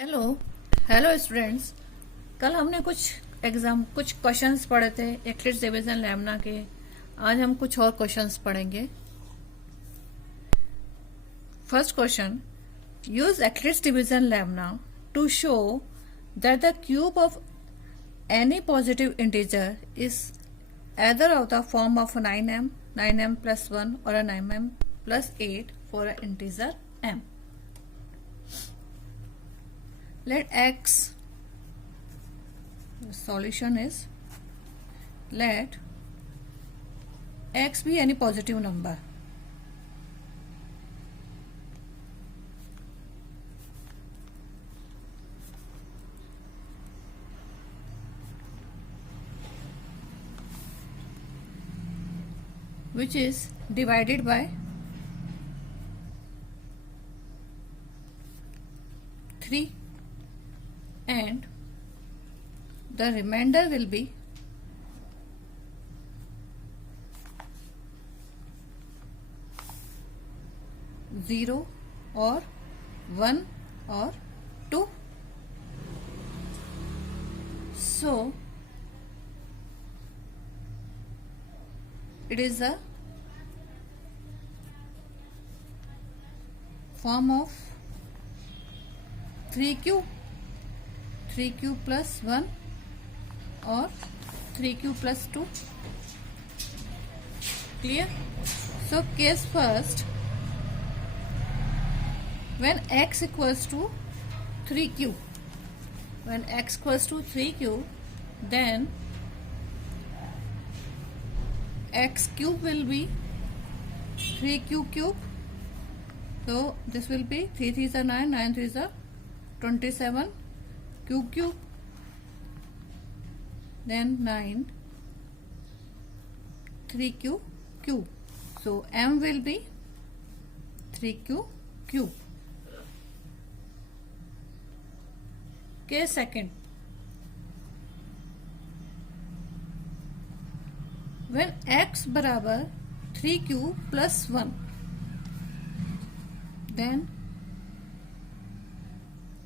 Hello hello students. कल हमने कुछ क्वेश्चंस पढ़े थे एक्लिप्स डिवीजन लैम्ब्डा के। आज हम कुछ और क्वेश्चंस पढ़ेंगे। First question, use Euclid's division lemma to show that the cube of any positive integer is either of the form of 9m, 9m plus 1 or a 9m plus 8 for an integer m. Let x, the solution is, let x be any positive number. Which is divided by 3 and the remainder will be 0 or 1 or 2. So it is a form of 3q plus 1 or 3q plus 2. Clear? So case first, when x equals to 3q, then x cube will be 3q cube. So this will be 3 3s are 9, 9 3s are 27 cube. Then 9 3q cube. So m will be 3q cube. Case second, when x बराबर 3q plus 1, then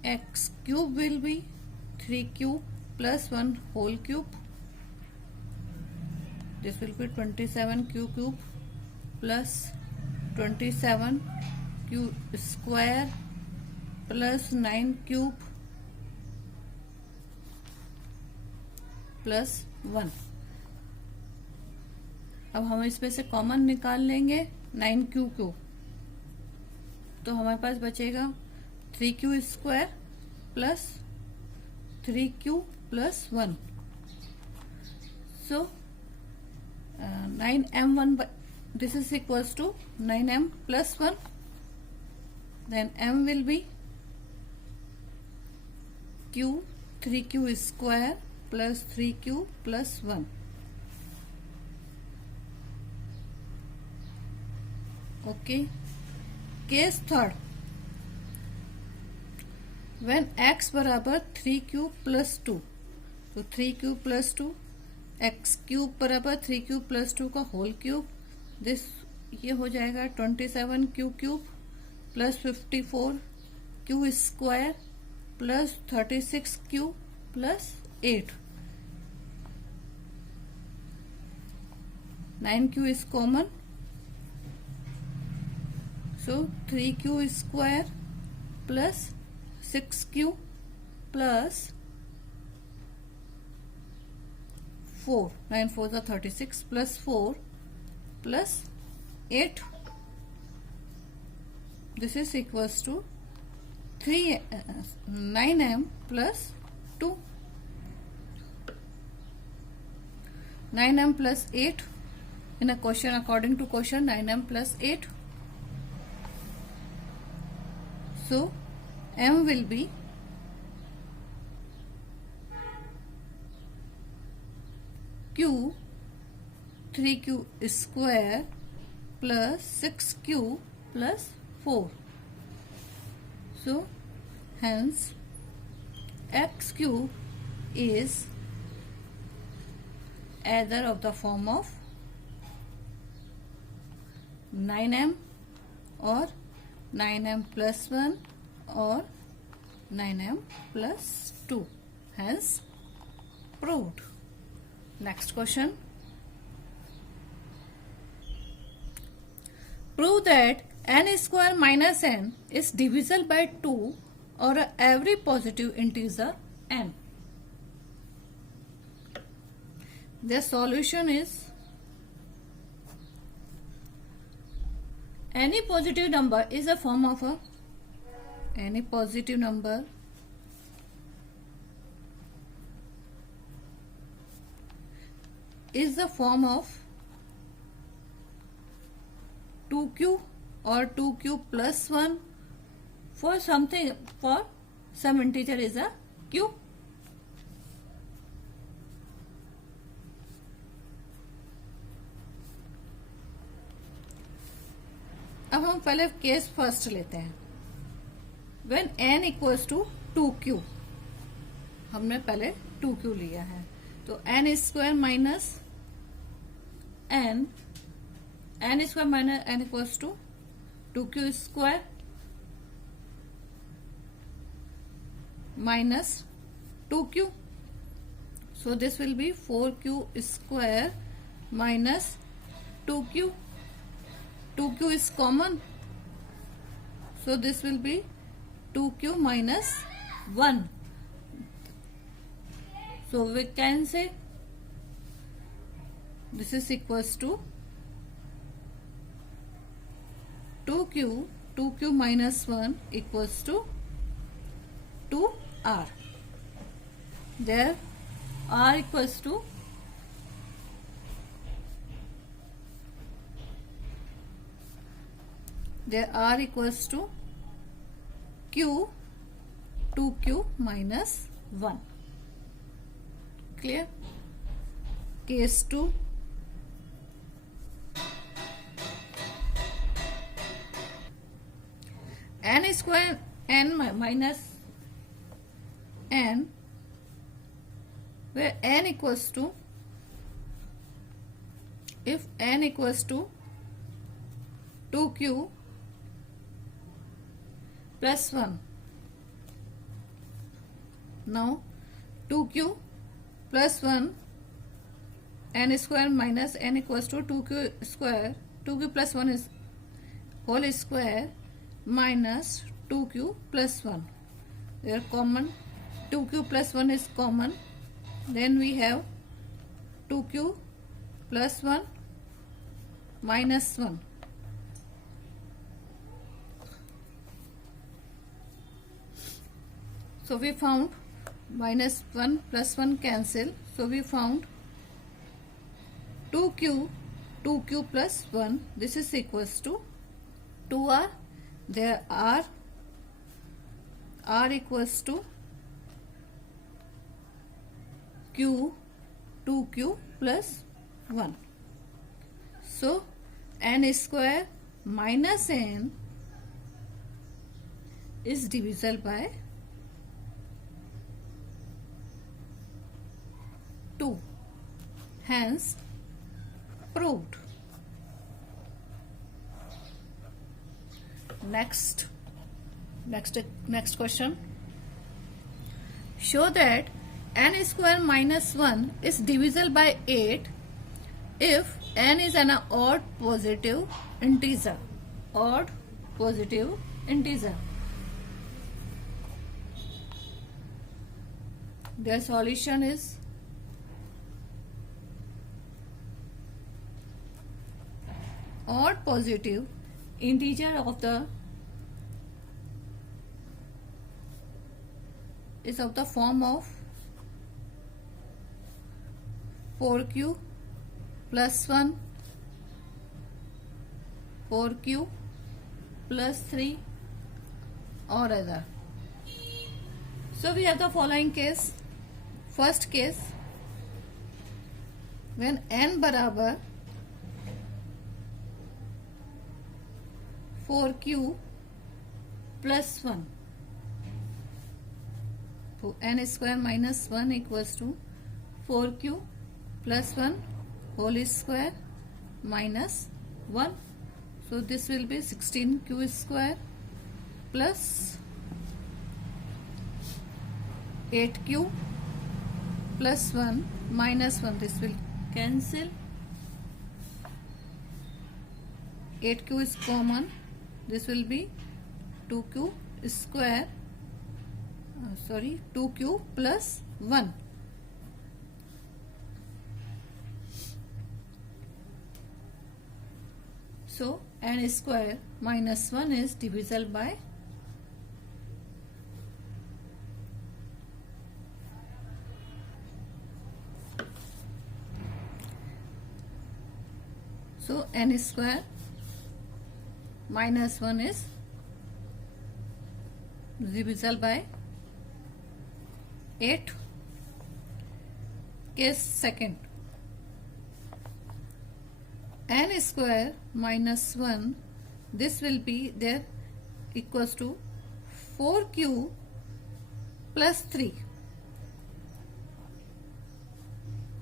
x cube will be 3q plus 1 whole cube. This will be 27q cube plus 27q square plus 9 cube plus 1. अब हम इसमें से common निकाल लेंगे 9q cube, तो हमारे पास बचेगा 3q square plus 3q plus 1. So 9m1 this is equals to 9m plus 1. Then m will be q 3q square plus 3q plus 1. Okay. Case third, when x बराबर 3q plus 2, तो 3q plus 2, x cube बराबर 3q plus 2 का whole cube, this ये हो जाएगा 27q cube plus 54q square plus 36q plus 8. 9q is common, so 3q square plus 6q plus 4, 9 4s are 36 plus 4 plus 8. This is equals to 9m plus 2. 9m plus 8 in a question, according to question, 9m plus 8. So m will be q 3q square plus 6q plus 4. So hence x cube is either of the form of 9m or 9m plus 1 or 9m plus 2. Hence proved. Next question. Prove that n square minus n is divisible by 2 or every positive integer n. The solution is any positive number is a form of any positive number is the form of 2q or 2q plus 1 for something, for some integer is a q. अब हम पहले case first लेते हैं. When n equals to 2q, हमने पहले 2q लिया है, तो n square minus n square minus n equals to 2q square minus 2q. So this will be 4q square minus 2q. 2q is common, so this will be 2q minus 1. So we can say this is equals to 2q minus 1 equals to 2r. There r equals to q 2q minus 1. Clear? Case 2. N square n minus n, where n equals to, if n equals to 2q plus 1. Now 2q plus 1, n square minus n equals to 2q square. 2q plus 1 is whole square minus 2q plus 1. They are common. 2q plus 1 is common. Then we have 2q plus 1 minus 1. So we found minus 1 plus 1 cancel. So we found 2q plus 1. This is equals to 2r. There r equals to q 2q plus 1. So n square minus n is divisible by 2. Hence proved. Next question. Show that n square minus 1 is divisible by 8 if n is an odd positive integer. Odd positive integer. Their solution is odd positive integer of the form of 4q plus 1, 4q plus 3 or other. So we have the following case. First case, when n बराबर 4q plus 1, so n square minus 1 equals to 4q plus 1 whole square minus 1. So this will be 16q square plus 8q plus 1 minus 1, this will cancel. 8q is common, this will be 2q square, 2q plus 1. So n square minus 1 is divisible by n square minus 1 is divisible by 8. Case second, n square minus 1, this will be there equals to 4q plus 3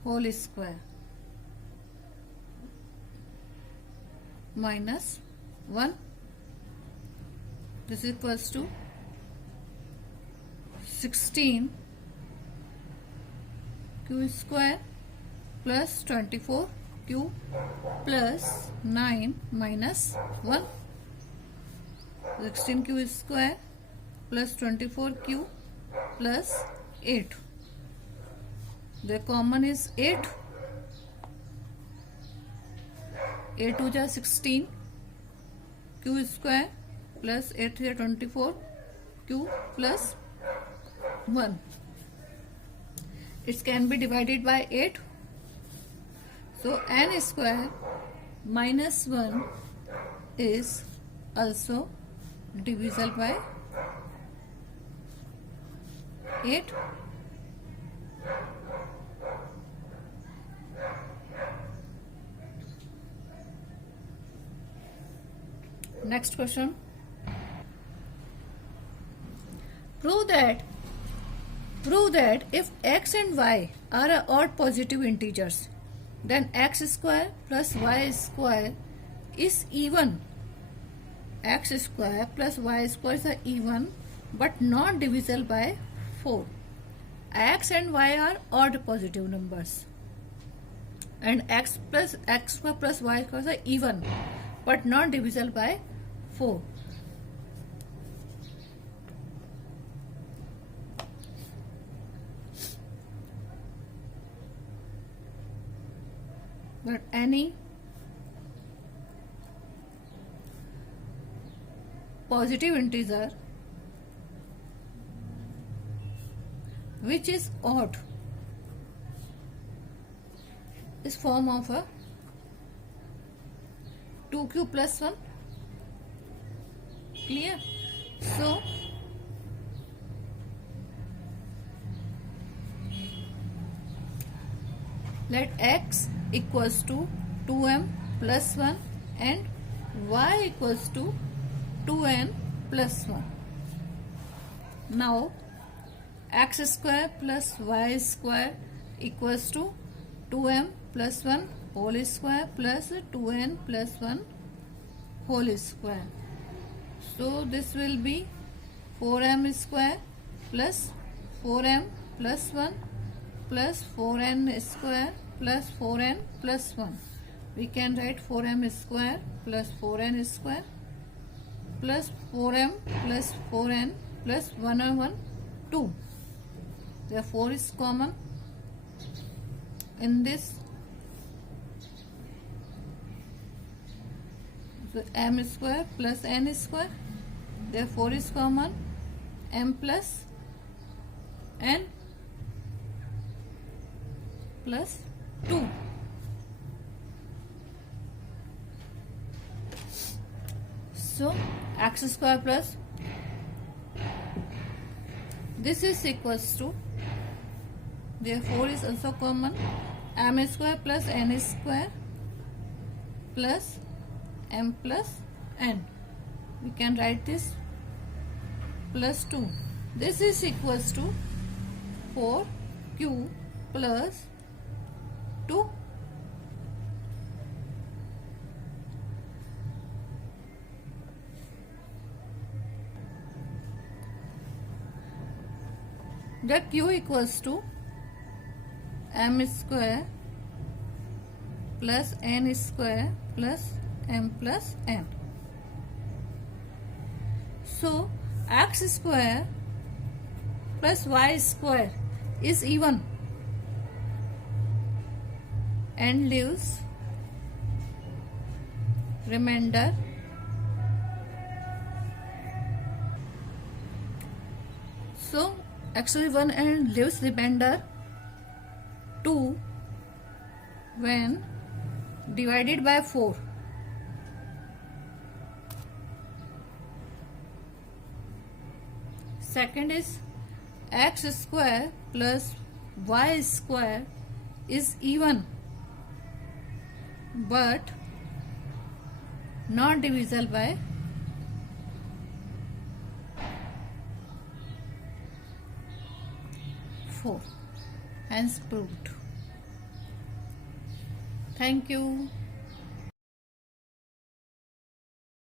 whole square minus 1. This equals to 16 q square plus 24 q plus 9 minus 1. 16 q square plus 24 q plus 8. The common is 8. 8 to the 16 q square plus 8 to the 24 q plus 1. It can be divided by 8. So n square minus 1 is also divisible by 8. Next question. Prove that if x and y are odd positive integers, then x square plus y square is even. X square plus y square is even but not divisible by 4. X and y are odd positive numbers, and x square plus y square is even but not divisible by 4. But any positive integer which is odd is form of a 2q plus 1. Clear? So let x equals to 2m plus 1 and y equals to 2n plus 1. Now x square plus y square equals to 2m plus 1 whole square plus 2n plus 1 whole square. So this will be 4m square plus 4m plus 1 plus 4n square plus 4n plus 1. We can write 4m square plus 4n square plus 4m plus 4n plus 1 and 1 2. Therefore 4 is common in this. So m square plus n square, therefore 4 is common. M plus n plus 2. So x square plus this is equals to, therefore is also common, m square plus n square plus m plus n. We can write this plus 2. This is equals to 4q plus 2. the q equals to m square plus n square plus m plus n. So x square plus y square is even and leaves remainder so actually 1 and leaves remainder 2 when divided by 4. Second is x square plus y square is even but not divisible by 4, hence proved. Thank you.